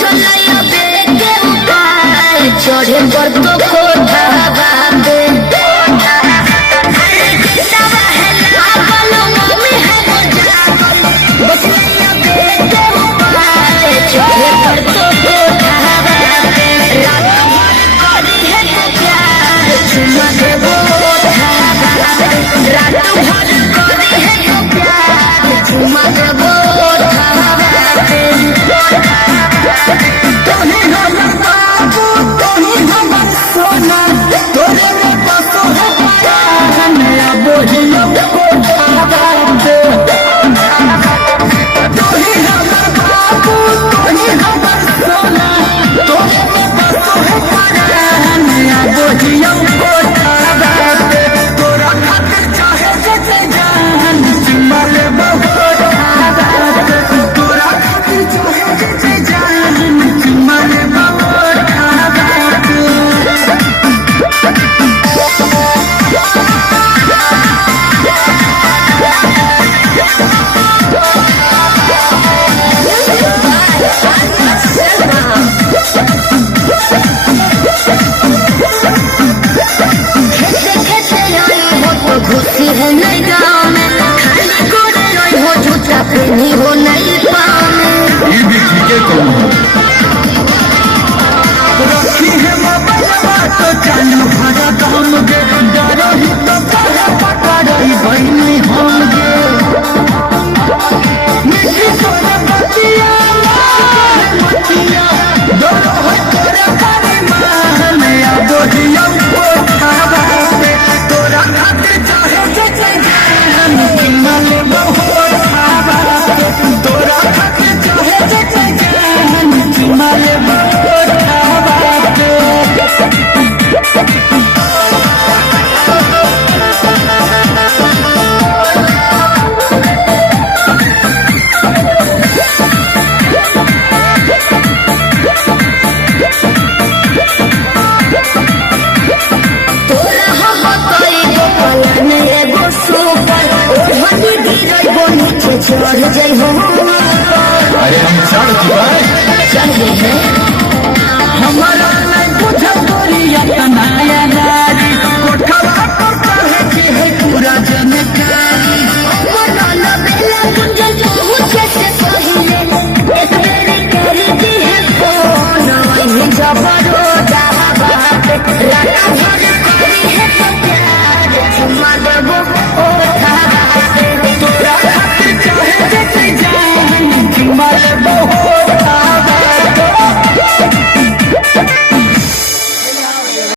चलाया बेटे उपाय चढ़े पर तो कोठा बांधे अरे किताब है लागल मम्मी है वो जागल बसलाया बेटे उपाय चढ़े पर तो कोठा बांधे रात भर करी है तो प्यार चुमा देबो रात भर करी है तो प्यार चुमा देबो घुसी है नहीं गाँव में खाली गोरे रोई हो झूठा प्रेमी हो नहीं पाँव में ये भी ठीक है कहूँ रखी है मोबाइलवा तो चालू भरा काम गे डरो ही तो पड़ा पकड़ई बहनी हम गे मिठी तोरे बतिया मतिया डरो है तोरे करे मान अब हिया कोठा बाटे तोरा खातिर चाहे जे जान किमले बहुत बाटे तोरा खातिर चाहे जे जान किमले बहुत बाटे तोरा हम कोई गो पलन एगो सुपर ओढ़नी गिरई गो नीचे चढ़ जाइ हो अरे हम चढ़ चुका है चढ़ गए हैं